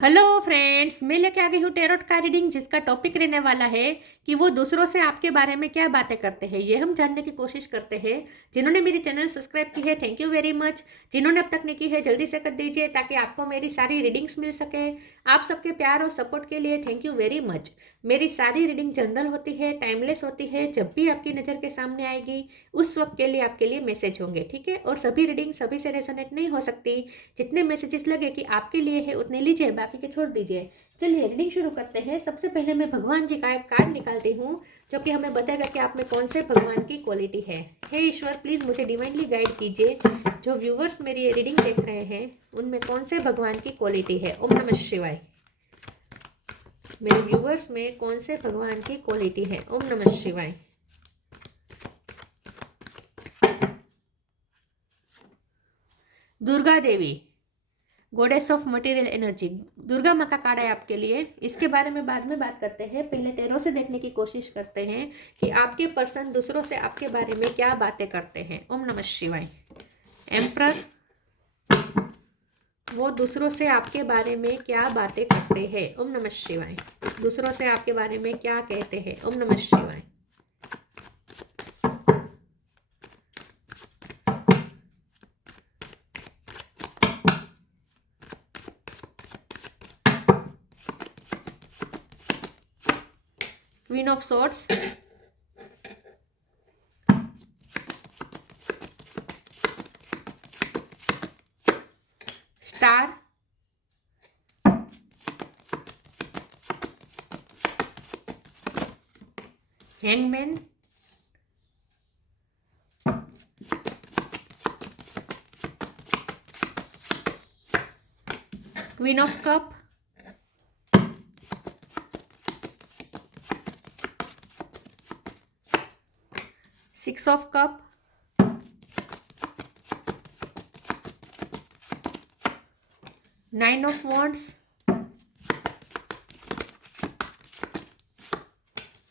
Hello friends, मैं लेके आ गई हूँ टेरोट का रीडिंग, जिसका टॉपिक रहने वाला है कि वो दूसरों से आपके बारे में क्या बातें करते हैं। ये हम जानने की कोशिश करते हैं। जिन्होंने मेरी चैनल सब्सक्राइब की है, थैंक यू वेरी मच। जिन्होंने अब तक नहीं की है, जल्दी से कर दीजिए ताकि आपको मेरी सारी रीडिंग्स मिल सके। आप सबके प्यार और सपोर्ट के लिए थैंक यू वेरी मच। मेरी सारी रीडिंग जनरल होती है, टाइमलेस होती है। जब भी आपकी नज़र के सामने आएगी उस वक्त के लिए आपके लिए मैसेज होंगे, ठीक है। और सभी रीडिंग सभी से रेजोनेट नहीं हो सकती। जितने मैसेजेस लगे कि आपके लिए है उतने लीजिए, बाकी के छोड़ दीजिए। चलिए रीडिंग शुरू करते हैं। सबसे पहले मैं भगवान जी का एक कार्ड निकालती हूँ जो कि हमें बताएगा कि आप में कौन से भगवान की क्वालिटी है। हे ईश्वर, प्लीज़ मुझे डिवाइनली गाइड कीजिए। जो व्यूवर्स मेरी ये रीडिंग देख रहे हैं उनमें कौन से भगवान की क्वालिटी है। ओम नमः शिवाय। मेरे व्यूवर्स में कौन से भगवान की क्वालिटी है। ओम नमः शिवाय। Durga Devi, goddess of material energy. Durga माँ का कार्ड है आपके लिए। इसके बारे में बाद में बात करते हैं। पहले टेरो से देखने की कोशिश करते हैं कि आपके पर्सन दूसरों से आपके बारे में क्या बातें करते हैं। ओम नमः शिवाय। एम्परर, वो दूसरों से आपके बारे में क्या बातें करते हैं। ओम नमः शिवाय। दूसरों से आपके बारे में क्या कहते हैं। ओम नमः शिवाय। Queen of swords, star, hangman, queen of cup, six of cup, nine of wands,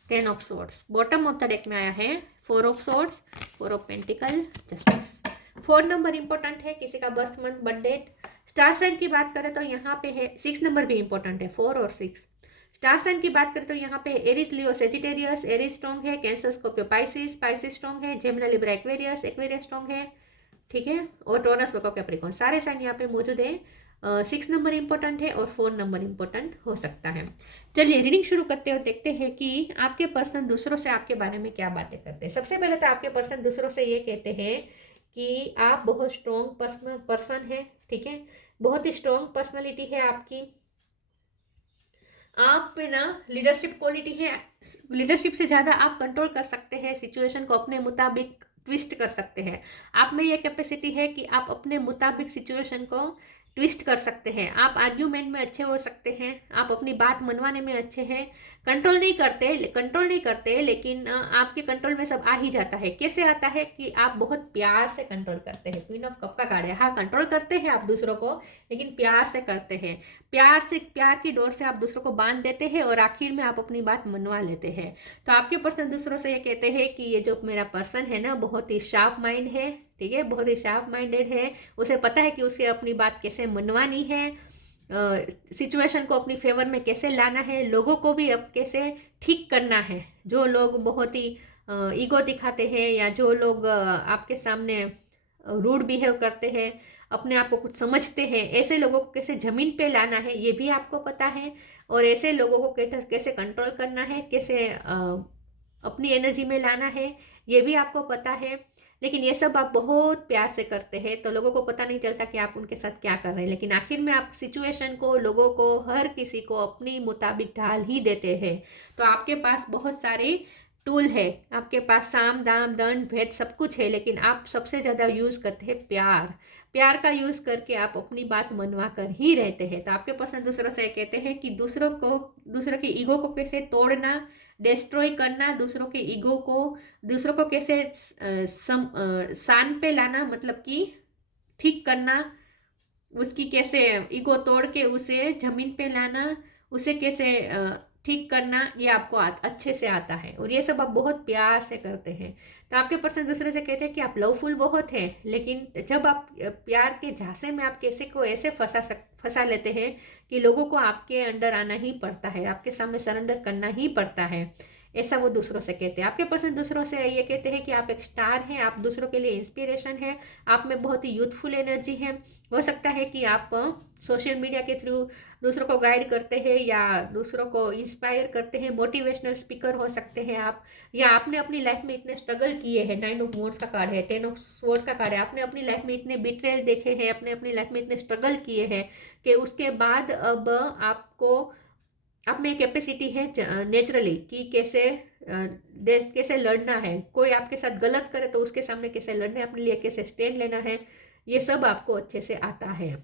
10 of swords. Bottom of the deck में आया है 4 of swords, 4 of pentacle, justice. 4 number important है, किसी का birth month birth date. Star sign की बात करें तो यहाँ पे है 6 नंबर भी इंपॉर्टेंट है, 4 और 6। स्टार साइन की बात करें तो यहाँ पे Aries Leo Sagittarius, Aries strong है। Cancer Scorpio Pisces, Pisces strong है। Gemini Libra Aquarius, Aquarius strong है, ठीक है। और टोरस वर्को कैप्रिकॉर्न, सारे साइन यहाँ पे मौजूद है। 6 नंबर इंपॉर्टेंट है और 4 नंबर इंपॉर्टेंट हो सकता है। चलिए रीडिंग शुरू करते हो, देखते हैं कि आपके पर्सन दूसरों से आपके बारे में क्या बातें करते हैं। सबसे पहले तो आपके पर्सन दूसरों से ये कहते हैं कि आप बहुत स्ट्रॉन्ग पर्सन है, ठीक है। बहुत ही स्ट्रॉन्ग पर्सनैलिटी है आपकी। आप पे ना लीडरशिप क्वालिटी है। लीडरशिप से ज़्यादा आप कंट्रोल कर सकते हैं, सिचुएशन को अपने मुताबिक ट्विस्ट कर सकते हैं। आप में ये कैपेसिटी है कि आप अपने मुताबिक सिचुएशन को ट्विस्ट कर सकते हैं। आप आर्ग्यूमेंट में अच्छे हो सकते हैं, आप अपनी बात मनवाने में अच्छे हैं। कंट्रोल नहीं करते लेकिन आपके कंट्रोल में सब आ ही जाता है। कैसे आता है कि आप बहुत प्यार से कंट्रोल करते हैं। क्वीन ऑफ कप का कार्ड है। हाँ, कंट्रोल करते हैं आप दूसरों को, लेकिन प्यार से करते हैं। प्यार की डोर से आप दूसरों को बांध देते हैं और आखिर में आप अपनी बात मनवा लेते हैं। तो आपके पर्सन दूसरों से ये कहते हैं कि ये जो मेरा पर्सन है ना, बहुत ही शार्प माइंड है, ठीक है, बहुत ही शार्प माइंडेड है। उसे पता है कि उसे अपनी बात कैसे मनवानी है, सिचुएशन को अपनी फेवर में कैसे लाना है, लोगों को भी अब कैसे ठीक करना है। जो लोग बहुत ही ईगो दिखाते हैं या जो लोग आपके सामने रूड बिहेव करते हैं, अपने आप को कुछ समझते हैं, ऐसे लोगों को कैसे ज़मीन पे लाना है ये भी आपको पता है। और ऐसे लोगों को कैसे कंट्रोल करना है, कैसे अपनी एनर्जी में लाना है, ये भी आपको पता है। लेकिन ये सब आप बहुत प्यार से करते हैं, तो लोगों को पता नहीं चलता कि आप उनके साथ क्या कर रहे हैं। लेकिन आखिर में आप सिचुएशन को, लोगों को, हर किसी को अपनी मुताबिक ढाल ही देते हैं। तो आपके पास बहुत सारे टूल है। आपके पास साम दाम दंड भेद सब कुछ है, लेकिन आप सबसे ज़्यादा यूज़ करते हैं प्यार। प्यार का यूज़ करके आप अपनी बात मनवा कर ही रहते हैं। तो आपके पर्सन दूसरों से कहते हैं कि दूसरों की ईगो को कैसे तोड़ना, डिस्ट्रॉय करना, दूसरों के ईगो को, दूसरों को कैसे शान पे लाना, मतलब कि ठीक करना, उसकी कैसे ईगो तोड़ के उसे जमीन पे लाना, उसे कैसे ठीक करना, ये आपको अच्छे से आता है। और ये सब आप बहुत प्यार से करते हैं। तो आपके पर्सन दूसरे से कहते हैं कि आप लवफुल बहुत हैं, लेकिन जब आप प्यार के झांसे में आप कैसे को ऐसे फंसा लेते हैं कि लोगों को आपके अंडर आना ही पड़ता है, आपके सामने सरेंडर करना ही पड़ता है, ऐसा वो दूसरों से कहते हैं। आपके पर्सन दूसरों से ये कहते हैं कि आप एक स्टार हैं, आप दूसरों के लिए इंस्पिरेशन है, आप में बहुत ही यूथफुल एनर्जी है। हो सकता है कि आप सोशल मीडिया के थ्रू दूसरों को गाइड करते हैं या दूसरों को इंस्पायर करते हैं, मोटिवेशनल स्पीकर हो सकते हैं आप, या आपने अपनी लाइफ में इतने स्ट्रगल किए हैं, 9 ऑफ वॉन्ड्स का कार्ड है, 10 ऑफ स्वॉर्ड का कार्ड है, आपने अपनी लाइफ में इतने बिट्रेयल देखे हैं, आपने अपनी लाइफ में इतने स्ट्रगल किए हैं कि उसके बाद अब आपको आप में कैपेसिटी है नेचुरली कि कैसे लड़ना है, कोई आपके साथ गलत करे तो उसके सामने कैसे लड़ना है, अपने लिए कैसे स्टैंड लेना है, ये सब आपको अच्छे से आता है।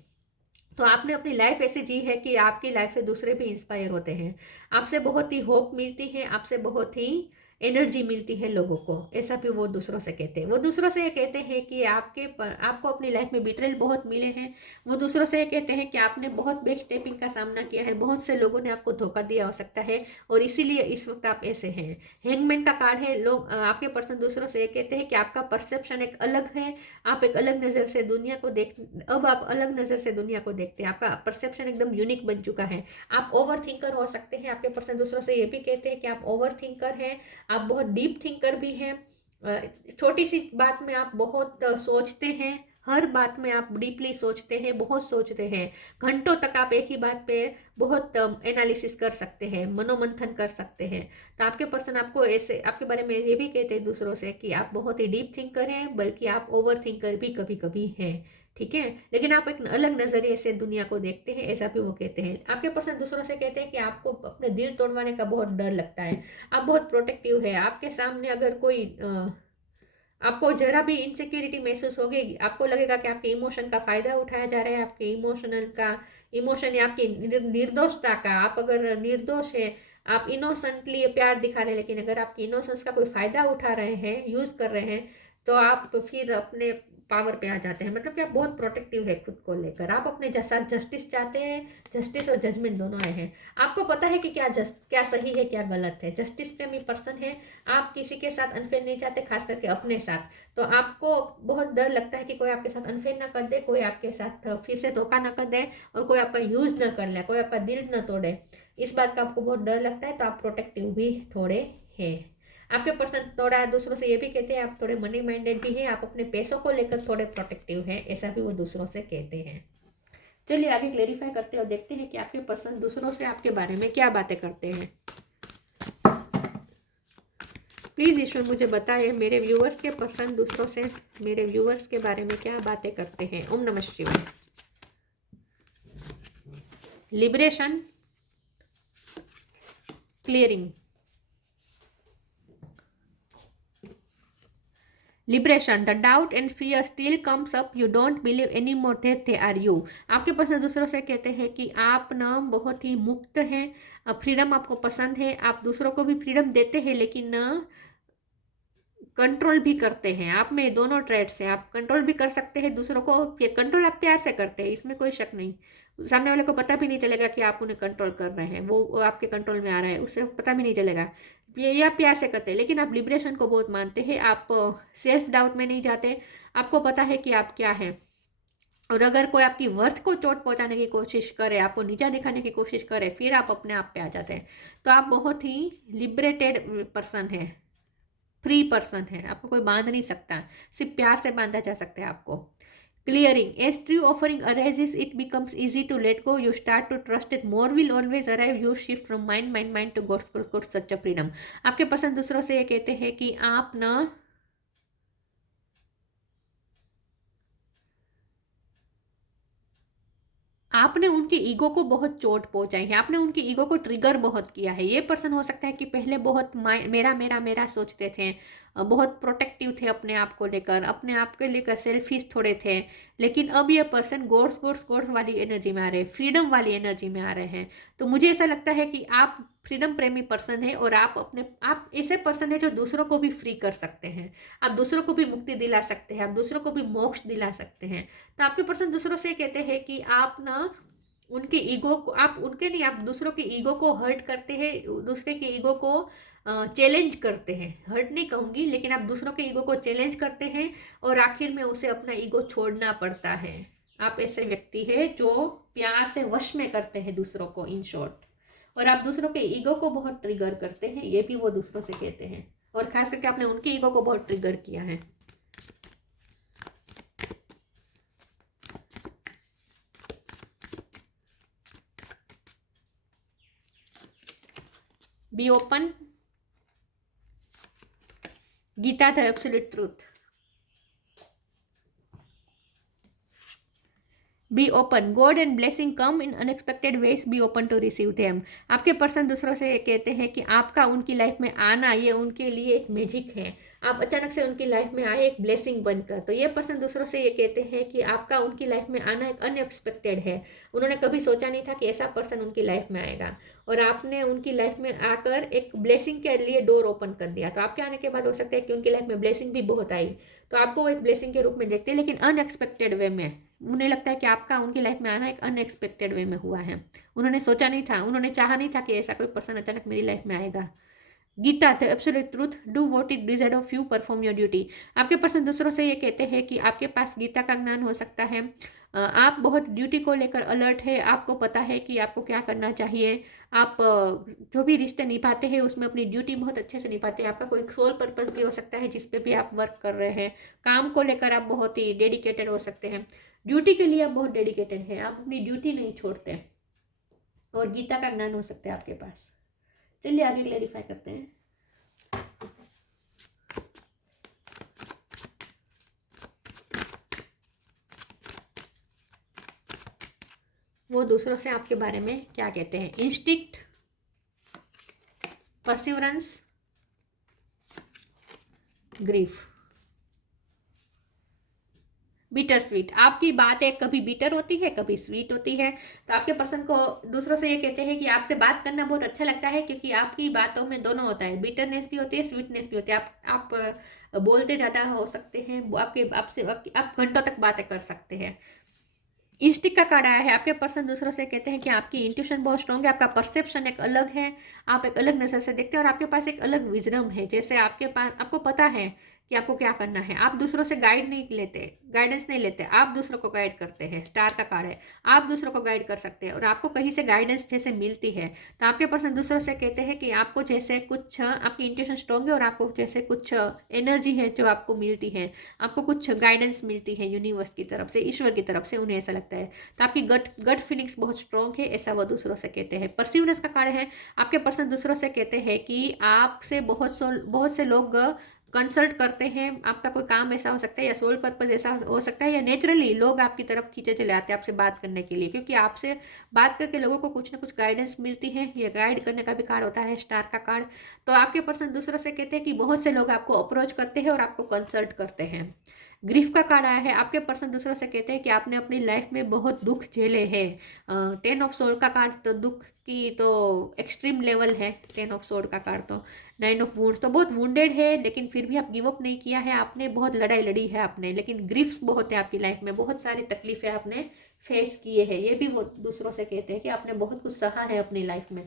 तो आपने अपनी लाइफ ऐसे जी है कि आपकी लाइफ से दूसरे भी इंस्पायर होते हैं, आपसे बहुत ही होप मिलती है, आपसे बहुत ही एनर्जी मिलती है लोगों को, ऐसा भी वो दूसरों से कहते हैं। वो दूसरों से ये कहते हैं कि आपको अपनी लाइफ में बिट्रेल बहुत मिले हैं। वो दूसरों से ये कहते हैं कि आपने बहुत बैकस्टेपिंग का सामना किया है, बहुत से लोगों ने आपको धोखा दिया हो सकता है और इसीलिए इस वक्त आप ऐसे हैं। हैंगमैन का कार्ड है, लोग आपके पर्सन दूसरों से ये कहते हैं कि आपका परसेप्शन एक अलग है, आप एक अलग नज़र से दुनिया को अब आप अलग नज़र से दुनिया को देखते हैं, आपका परसेप्शन एकदम यूनिक बन चुका है। आप ओवर थिंकर हो सकते हैं, आपके पर्सन दूसरों से ये भी कहते हैं कि आप ओवर थिंकर हैं, आप बहुत डीप थिंकर भी हैं। छोटी सी बात में आप बहुत सोचते हैं, हर बात में आप डीपली सोचते हैं, बहुत सोचते हैं, घंटों तक आप एक ही बात पे बहुत एनालिसिस कर सकते हैं, मनोमंथन कर सकते हैं। तो आपके पर्सन आपको ऐसे आपके बारे में ये भी कहते हैं दूसरों से कि आप बहुत ही डीप थिंकर हैं, बल्कि आप ओवर थिंकर भी कभी कभी हैं, ठीक है, लेकिन आप एक अलग नज़रिए से दुनिया को देखते हैं, ऐसा भी वो कहते हैं। आपके पर्सन दूसरों से कहते हैं कि आपको अपने दिल तोड़वाने का बहुत डर लगता है, आप बहुत प्रोटेक्टिव है, आपके सामने अगर कोई आपको जरा भी इनसिक्योरिटी महसूस होगी, आपको लगेगा कि आपके इमोशन का फ़ायदा उठाया जा रहा है, आपके इमोशन या आपकी निर्दोषता का, आप अगर निर्दोष है, आप इनोसेंटली प्यार दिखा रहे हैं, लेकिन अगर आपकी इनोसेंस का कोई फ़ायदा उठा रहे हैं, यूज़ कर रहे हैं, तो आप फिर अपने पावर पे आ जाते हैं। मतलब कि आप बहुत प्रोटेक्टिव है खुद को लेकर, आप अपने साथ जस्टिस चाहते हैं, जस्टिस और जजमेंट दोनों आए हैं। आपको पता है कि क्या सही है क्या गलत है, जस्टिस प्रेमी पर्सन है, आप किसी के साथ अनफेयर नहीं चाहते, खास करके अपने साथ। तो आपको बहुत डर लगता है कि कोई आपके साथ अनफेयर ना कर दे, कोई आपके साथ फिर से धोखा ना कर दे और कोई आपका यूज ना कर ले, कोई आपका दिल ना तोड़े, इस बात का आपको बहुत डर लगता है। तो आप प्रोटेक्टिव भी थोड़े हैं। आपके पर्सन थोड़ा दूसरों से ये भी कहते हैं आप थोड़े मनी माइंडेड भी हैं, आप अपने पैसों को लेकर थोड़े प्रोटेक्टिव हैं, ऐसा भी वो दूसरों से कहते हैं। चलिए आगे क्लेरिफाई करते हैं और देखते हैं कि आपके पर्सन दूसरों से आपके बारे में क्या बातें करते हैं। प्लीज़ ईश्वर मुझे बताएं मेरे व्यूअर्स के पर्सन दूसरों से मेरे व्यूअर्स के बारे में क्या बातें करते हैं। ओम नमः शिवाय। Liberation, clearing, liberation, the doubt and fear still comes up, you don't believe any more that they are you. आपके पर्सन दूसरों से कहते हैं कि आप ना बहुत ही मुक्त हैं, फ्रीडम आपको पसंद है, आप दूसरों को भी फ्रीडम देते हैं, लेकिन ना कंट्रोल भी करते हैं। आप में दोनों ट्रेड्स हैं, आप कंट्रोल भी कर सकते हैं दूसरों को, ये कंट्रोल आप प्यार से करते हैं, इसमें कोई शक नहीं। सामने वाले को पता भी नहीं चलेगा कि आप उन्हें कंट्रोल कर रहे हैं, वो आपके कंट्रोल में आ रहा है, उससे पता भी नहीं चलेगा। ये आप प्यार से करते हैं, लेकिन आप लिबरेशन को बहुत मानते हैं, आप सेल्फ डाउट में नहीं जाते, आपको पता है कि आप क्या हैं। और अगर कोई आपकी वर्थ को चोट पहुंचाने की कोशिश करे, आपको नीचा दिखाने की कोशिश करे, फिर आप अपने आप पे आ जाते हैं। तो आप बहुत ही लिबरेटेड पर्सन है, फ्री पर्सन है, आपको कोई बांध नहीं सकता, सिर्फ प्यार से बांधा जा सकता है आपको। Clearing, as true offering arises it becomes easy to let go, you start to trust it more will always arrive, you shift from mind to God's such a freedom. आपके पर्सन दूसरों से ये कहते हैं कि आप ना आपने उनके ईगो को बहुत चोट पहुंचाई है, आपने उनकी ईगो को ट्रिगर बहुत किया है। ये पर्सन हो सकता है कि पहले बहुत मेरा मेरा मेरा सोचते थे, बहुत प्रोटेक्टिव थे अपने आप को लेकर, अपने आप के लेकर सेल्फिश थोड़े थे, लेकिन अब ये पर्सन गोड्स वाली एनर्जी में आ रहे हैं, फ्रीडम वाली एनर्जी में आ रहे हैं। तो मुझे ऐसा लगता है कि आप फ्रीडम प्रेमी पर्सन है और आप ऐसे पर्सन है जो दूसरों को भी फ्री कर सकते हैं, आप दूसरों को भी मुक्ति दिला सकते हैं, आप दूसरों को भी मोक्ष दिला सकते हैं। तो आपके पर्सन दूसरों से कहते हैं कि आप ना उनके ईगो को, आप उनके नहीं, आप दूसरों के ईगो को हर्ट करते हैं, दूसरे के ईगो को चैलेंज करते हैं, हर्ट नहीं कहूँगी, लेकिन आप दूसरों के ईगो को चैलेंज करते हैं और आखिर में उसे अपना ईगो छोड़ना पड़ता है। आप ऐसे व्यक्ति है जो प्यार से वश में करते हैं दूसरों को, इन शॉर्ट। और आप दूसरों के ईगो को बहुत ट्रिगर करते हैं, ये भी वो दूसरों से कहते हैं, और खास करके आपने उनके ईगो को बहुत ट्रिगर किया है। Be open, Gita the absolute truth. Be open, God and blessing come in unexpected ways, be open to receive them. आपके पर्सन दूसरों से ये कहते हैं कि आपका उनकी लाइफ में आना ये उनके लिए एक मैजिक है। आप अचानक से उनकी लाइफ में आए एक ब्लेसिंग बनकर। तो ये पर्सन दूसरों से ये कहते हैं कि आपका उनकी लाइफ में आना एक अनएक्सपेक्टेड है। उन्होंने कभी सोचा नहीं था कि ऐसा पर्सन उनकी लाइफ में आएगा, और आपने उनकी लाइफ में आकर एक ब्लेसिंग के लिए डोर ओपन कर दिया। तो आपके आने के बाद हो सकता है कि उनकी लाइफ में ब्लेसिंग भी बहुत आई, तो आपको वो एक ब्लेसिंग के रूप में देखते हैं, लेकिन अनएक्सपेक्टेड वे में। उन्हें लगता है कि आपका उनकी लाइफ में आना एक अनएक्सपेक्टेड वे में हुआ है। उन्होंने सोचा नहीं था, उन्होंने चाहा नहीं था कि ऐसा कोई पर्सन अचानक मेरी लाइफ में आएगा। Gita the absolute truth, do what it desired of you, perform your duty. आपके पर्सन दूसरों से ये कहते हैं कि आपके पास गीता का ज्ञान हो सकता है, आप बहुत ड्यूटी को लेकर अलर्ट है, आपको पता है कि आपको क्या करना चाहिए। आप जो भी रिश्ते निभाते हैं उसमें अपनी ड्यूटी बहुत अच्छे से निभाते हैं। आपका कोई सोल पर्पस भी हो सकता है जिस पे भी आप वर्क कर रहे हैं। काम को लेकर आप बहुत ही डेडिकेटेड हो सकते हैं, ड्यूटी के लिए आप बहुत डेडिकेटेड हैं, आप अपनी ड्यूटी नहीं छोड़ते। और गीता का ज्ञान हो सकता है आपके पास। चलिए आगे क्लैरिफाई करते हैं। वो दूसरों से आपके बारे में क्या कहते हैं। Instinct, perseverance, grief, bitter sweet. आपकी बातें कभी बिटर होती है कभी स्वीट होती है। तो आपके पर्सन को दूसरों से ये कहते हैं कि आपसे बात करना बहुत अच्छा लगता है, क्योंकि आपकी बातों में दोनों होता है, बिटरनेस भी होती है, स्वीटनेस भी होती है। आप बोलते ज़्यादा हो सकते हैं, आपके आपसे आप घंटों तक बातें कर सकते हैं। इंस्टिक का कार्ड आया है। आपके पर्सन दूसरों से कहते हैं कि आपकी इंट्यूशन बहुत स्ट्रॉन्ग है, आपका परसेप्शन एक अलग है, आप एक अलग नजर से देखते हैं, और आपके पास एक अलग विजडम है। जैसे आपके पास, आपको पता है कि आपको क्या करना है। आप दूसरों से गाइडेंस नहीं लेते, आप दूसरों को गाइड करते हैं। स्टार का कार्ड है, आप दूसरों को गाइड कर सकते हैं, और आपको कहीं से गाइडेंस जैसे मिलती है। तो आपके पर्सन दूसरों से कहते हैं कि आपको जैसे कुछ, आपकी इंट्यूशन स्ट्रॉन्ग है, और आपको जैसे कुछ एनर्जी है जो आपको मिलती है, आपको कुछ गाइडेंस मिलती है यूनिवर्स की तरफ से, ईश्वर की तरफ से, उन्हें ऐसा लगता है। तो आपकी गट फीलिंग्स बहुत स्ट्रॉन्ग है, ऐसा वो दूसरों से कहते हैं। परसिवनेस का कार्ड है। आपके पर्सन दूसरों से कहते हैं कि आपसे बहुत से लोग कंसल्ट करते हैं। आपका कोई काम ऐसा हो सकता है, या सोल पर्पस ऐसा हो सकता है, या नेचुरली लोग आपकी तरफ खींचे चले आते हैं आपसे बात करने के लिए, क्योंकि आपसे बात करके लोगों को कुछ ना कुछ गाइडेंस मिलती है। ये गाइड करने का भी कार्ड होता है, स्टार का कार्ड। तो आपके पर्सन दूसरों से कहते हैं कि बहुत से लोग आपको अप्रोच करते हैं और आपको कंसल्ट करते हैं। ग्रीफ का कार्ड आया है। आपके पर्सन दूसरों से कहते हैं कि आपने अपनी लाइफ में बहुत दुख झेले हैं। 10 ऑफ सोर्ड का कार्ड तो दुख की तो एक्सट्रीम लेवल है। 10 ऑफ सोर्ड का कार्ड तो 9 ऑफ वुंड्स, तो बहुत वुंडेड है, लेकिन फिर भी आप गिव अप नहीं किया है, आपने बहुत लड़ाई लड़ी है आपने। लेकिन ग्रीफ्स बहुत है आपकी लाइफ में, बहुत सारी तकलीफें आपने फेस किए हैं। ये भी वो दूसरों से कहते हैं कि आपने बहुत कुछ सहा है अपनी लाइफ में।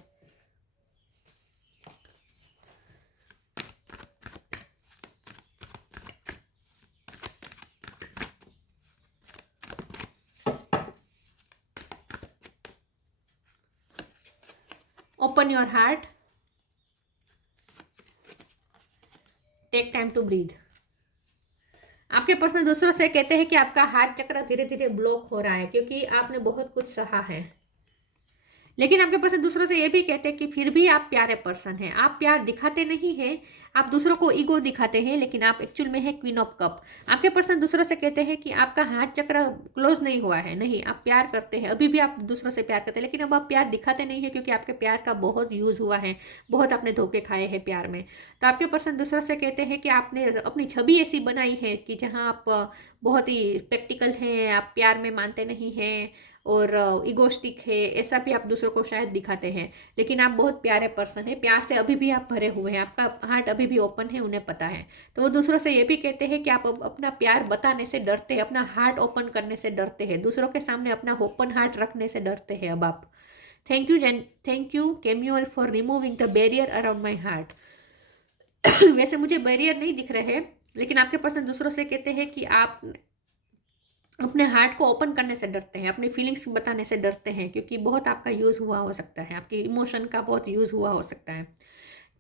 Open your heart, take time to breathe. आपके पर्सन दूसरों से कहते हैं कि आपका हार्ट चक्र धीरे धीरे ब्लॉक हो रहा है, क्योंकि आपने बहुत कुछ सहा है। लेकिन आपके पर्सन दूसरों से ये भी कहते हैं कि फिर भी आप प्यारे पर्सन हैं। आप प्यार दिखाते नहीं हैं, आप दूसरों को ईगो दिखाते हैं, लेकिन आप एक्चुअल में है क्वीन ऑफ कप। आपके पर्सन दूसरों से कहते हैं कि आपका हार्ट चक्र क्लोज नहीं हुआ है, नहीं, आप प्यार करते हैं, अभी भी आप दूसरों से प्यार करते हैं, लेकिन अब आप प्यार दिखाते नहीं है, क्योंकि आपके प्यार का बहुत यूज हुआ है, बहुत आपने धोखे खाए हैं प्यार में। तो आपके पर्सन दूसरों से कहते हैं कि आपने अपनी छवि ऐसी बनाई है कि जहाँ आप बहुत ही प्रैक्टिकल हैं, आप प्यार में मानते नहीं हैं, और इगोस्टिक है, ऐसा भी आप दूसरों को शायद दिखाते हैं। लेकिन आप बहुत प्यारे पर्सन हैं, प्यार से अभी भी आप भरे हुए हैं, आपका हार्ट अभी भी ओपन है, उन्हें पता है। तो वो दूसरों से ये भी कहते हैं कि आप अपना प्यार बताने से डरते हैं, अपना हार्ट ओपन करने से डरते हैं, दूसरों के सामने अपना ओपन हार्ट रखने से डरते हैं अब आप। Thank you Camuel for removing the barrier around my heart. वैसे मुझे बैरियर नहीं दिख रहे हैं, लेकिन आपके पर्सन दूसरों से कहते हैं कि आप अपने हार्ट को ओपन करने से डरते हैं, अपनी फीलिंग्स बताने से डरते हैं, क्योंकि बहुत आपका यूज़ हुआ हो सकता है, आपकी इमोशन का बहुत यूज़ हुआ हो सकता है।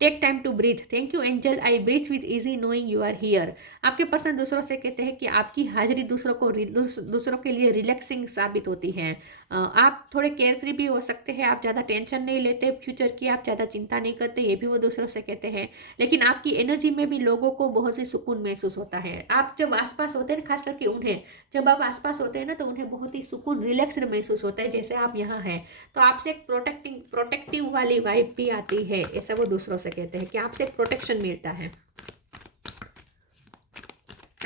Take time to breathe. Thank you angel, I breathe with easy knowing you are here. आपके पर्सन दूसरों से कहते हैं कि आपकी हाजिरी दूसरों के लिए रिलैक्सिंग साबित होती है। आप थोड़े केयर फ्री भी हो सकते हैं, आप ज़्यादा टेंशन नहीं लेते फ्यूचर की, आप ज़्यादा चिंता नहीं करते, ये भी वो दूसरों से कहते हैं। लेकिन आपकी एनर्जी में भी लोगों को बहुत ही सुकून महसूस होता है। आप जब आसपास होते हैं ना, खास करके उन्हें, जब आप आसपास होते हैं ना, तो उन्हें बहुत ही सुकून रिलैक्स्ड महसूस होता है, जैसे आप यहाँ हैं। तो आपसे एक प्रोटेक्टिव वाली वाइब भी आती है, ऐसा वो दूसरों से कहते हैं कि आपसे एक प्रोटेक्शन मिलता है।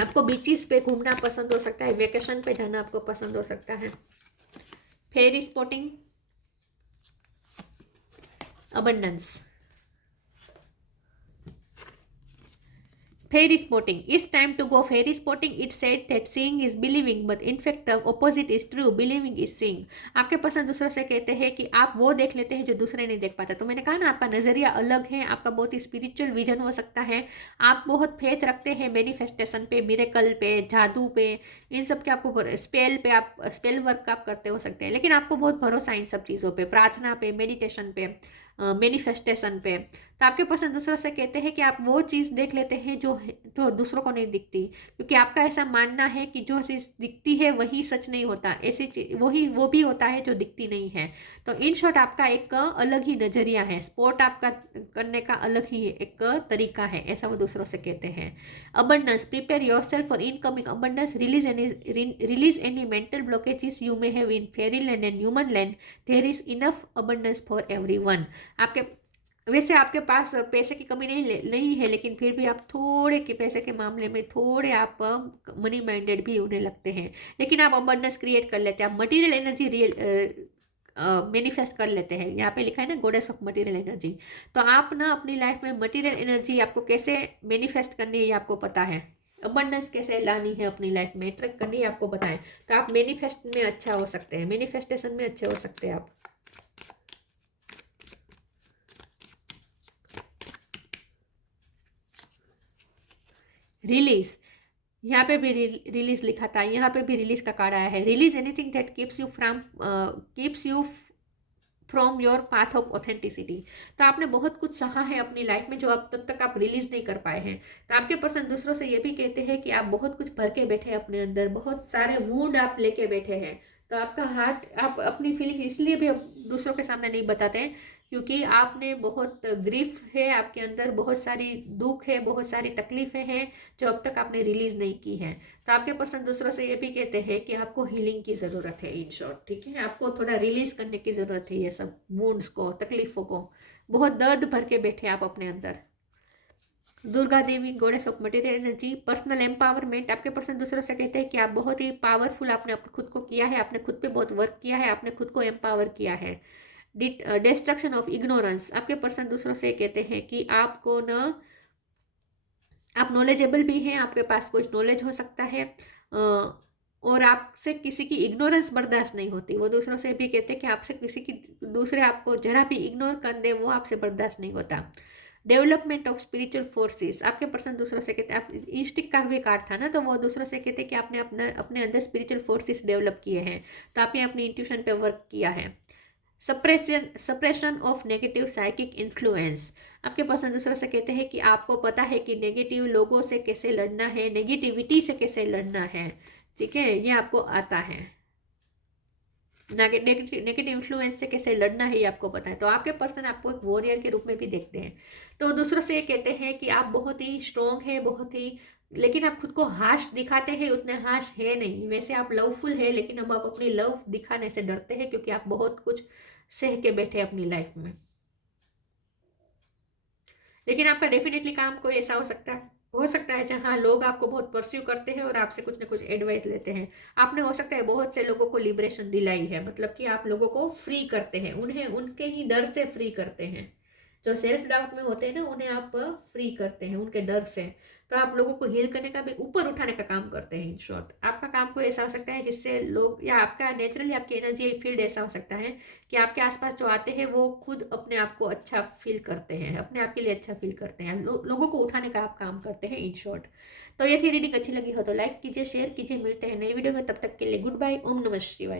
आपको बीचेस पे घूमना पसंद हो सकता है, वेकेशन पे जाना आपको पसंद हो सकता है। Fairy spotting, abundance. Fairy spotting. It's time to go fairy spotting. It said that seeing is believing, but in fact the opposite is true. Believing is seeing. आपके पसंद दूसरों से कहते हैं कि आप वो देख लेते हैं जो दूसरे नहीं देख पाता। तो मैंने कहा ना, आपका नज़रिया अलग है, आपका बहुत ही स्पिरिचुअल विजन हो सकता है। आप बहुत फेथ रखते हैं मैनिफेस्टेशन पे, मिरेकल पे, जादू पे, इन सब के आपको स्पेल पे, आप स्पेल वर्क आप करते हो सकते हैं। लेकिन आपको बहुत भरोसा इन सब चीज़ों पे, प्रार्थना पे, मेडिटेशन पे, मैनिफेस्टेशन पे। तो आपके पर्सन दूसरों से कहते हैं कि आप वो चीज़ देख लेते हैं जो दूसरों को नहीं दिखती, क्योंकि आपका ऐसा मानना है कि जो चीज़ दिखती है वही सच नहीं होता, ऐसी चीज वो भी होता है जो दिखती नहीं है। तो इन शॉर्ट आपका एक अलग ही नज़रिया है, स्पोर्ट आपका करने का अलग ही एक तरीका है, ऐसा वो दूसरों से कहते हैं। Abundance, prepare yourself for incoming abundance, release any mental blockages you may have in fairy land and human land, there is enough abundance for everyone. आपके वैसे आपके पास पैसे की कमी नहीं है, लेकिन फिर भी आप थोड़े के पैसे के मामले में थोड़े आप मनी माइंडेड भी होने लगते हैं। लेकिन आप अबंडेंस क्रिएट कर लेते हैं, आप मटेरियल एनर्जी मैनिफेस्ट कर लेते हैं। यहाँ पे लिखा है ना, गॉडेस ऑफ मटेरियल एनर्जी। तो आप ना अपनी लाइफ में मटेरियल एनर्जी आपको कैसे मैनिफेस्ट करनी है ये आपको पता है, अबंडेंस कैसे लानी है अपनी लाइफ में, अट्रैक्ट करनी है आपको पता है। तो आप मैनिफेस्ट में अच्छा हो सकते हैं, मैनिफेस्टेशन में अच्छे हो सकते हैं आप। रिलीज, यहाँ पे भी रिलीज लिखा था, यहाँ पे भी रिलीज का कार्ड आया है। Release anything that keeps you from your path of authenticity. तो आपने बहुत कुछ सहा है अपनी लाइफ में जो अब तक आप रिलीज नहीं कर पाए हैं। तो आपके पर्सन दूसरों से ये भी कहते हैं कि आप बहुत कुछ भर के बैठे हैं अपने अंदर, बहुत सारे वूंड आप लेके बैठे हैं। तो आपका हार्ट, आप अपनी फीलिंग इसलिए भी दूसरों के सामने नहीं बताते हैं, क्योंकि आपने बहुत ग्रीफ है आपके अंदर, बहुत सारी दुख है, बहुत सारी तकलीफें हैं जो अब तक आपने रिलीज नहीं की है। तो आपके पर्सन दूसरों से ये भी कहते हैं कि आपको हीलिंग की ज़रूरत है, इन शॉर्ट, ठीक है, आपको थोड़ा रिलीज करने की ज़रूरत है ये सब वुंड्स को, तकलीफों को। बहुत दर्द भर के बैठे आप अपने अंदर। Durga Devi, goddess of material energy, personal empowerment. आपके पर्सन दूसरों से कहते हैं कि आप बहुत ही पावरफुल, आपने खुद को किया है, आपने खुद पे बहुत वर्क किया है, आपने खुद को एम्पावर किया है। Destruction of ignorance. आपके पर्सन दूसरों से कहते हैं कि आपको ना, आप नॉलेजेबल भी हैं, आपके पास कुछ नॉलेज हो सकता है, और आपसे किसी की इग्नोरेंस बर्दाश्त नहीं होती। वो दूसरों से भी कहते हैं कि आपसे किसी की, दूसरे आपको जरा भी इग्नोर कर दे, वो आपसे बर्दाश्त नहीं होता। Development of spiritual forces. आपके पर्सन दूसरों से कहते हैं, आप इंस्टिक का भी कार्ड था ना, तो वो दूसरों से कहते हैं कि आपने अपने अंदर स्पिरिचुअल फोर्सेस डेवलप किए हैं। तो आपने अपनी इंट्यूशन पे वर्क किया है। Suppression of negative psychic influence. आपके पर्सन दूसरों से कहते हैं कि आपको पता है कि नेगेटिव लोगों से कैसे लड़ना है, नेगेटिविटी से कैसे लड़ना है, ठीक है, ये आपको आता है। नेगेटिव इन्फ्लुएंस से कैसे लड़ना है ये आपको पता है। तो आपके पर्सन आपको एक वॉरियर के रूप में भी देखते हैं। तो दूसरों से ये कहते हैं कि आप बहुत ही स्ट्रॉन्ग है, बहुत ही, लेकिन आप खुद को हाश दिखाते हैं, उतने हाश है नहीं। वैसे आप लवफुल है, लेकिन अब आप अपनी लव दिखाने से डरते हैं, क्योंकि आप बहुत कुछ सह के बैठे अपनी लाइफ में। लेकिन आपका डेफिनेटली काम कोई ऐसा हो सकता है जहाँ लोग आपको बहुत परस्यू करते हैं और आपसे कुछ ना कुछ एडवाइस लेते हैं। आपने हो सकता है बहुत से लोगों को लिबरेशन दिलाई है, मतलब कि आप लोगों को फ्री करते हैं, उन्हें उनके ही डर से फ्री करते हैं। जो सेल्फ डाउट में होते हैं ना, उन्हें आप फ्री करते हैं उनके डर से। तो आप लोगों को हील करने का भी, ऊपर उठाने का काम करते हैं। इन शॉर्ट आपका काम कोई ऐसा हो सकता है जिससे लोग, या आपका नेचुरली आपकी एनर्जी फील्ड ऐसा हो सकता है कि आपके आसपास जो आते हैं वो खुद अपने आप को अच्छा फील करते हैं, अपने आप के लिए अच्छा फील करते हैं, लोगों को उठाने का आप काम करते हैं इन शॉर्ट। तो ये थी रीडिंग अच्छी लगी हो तो लाइक कीजिए, शेयर कीजिए। मिलते हैं नई वीडियो में, तब तक के लिए गुड बाय। ओम नमः शिवाय।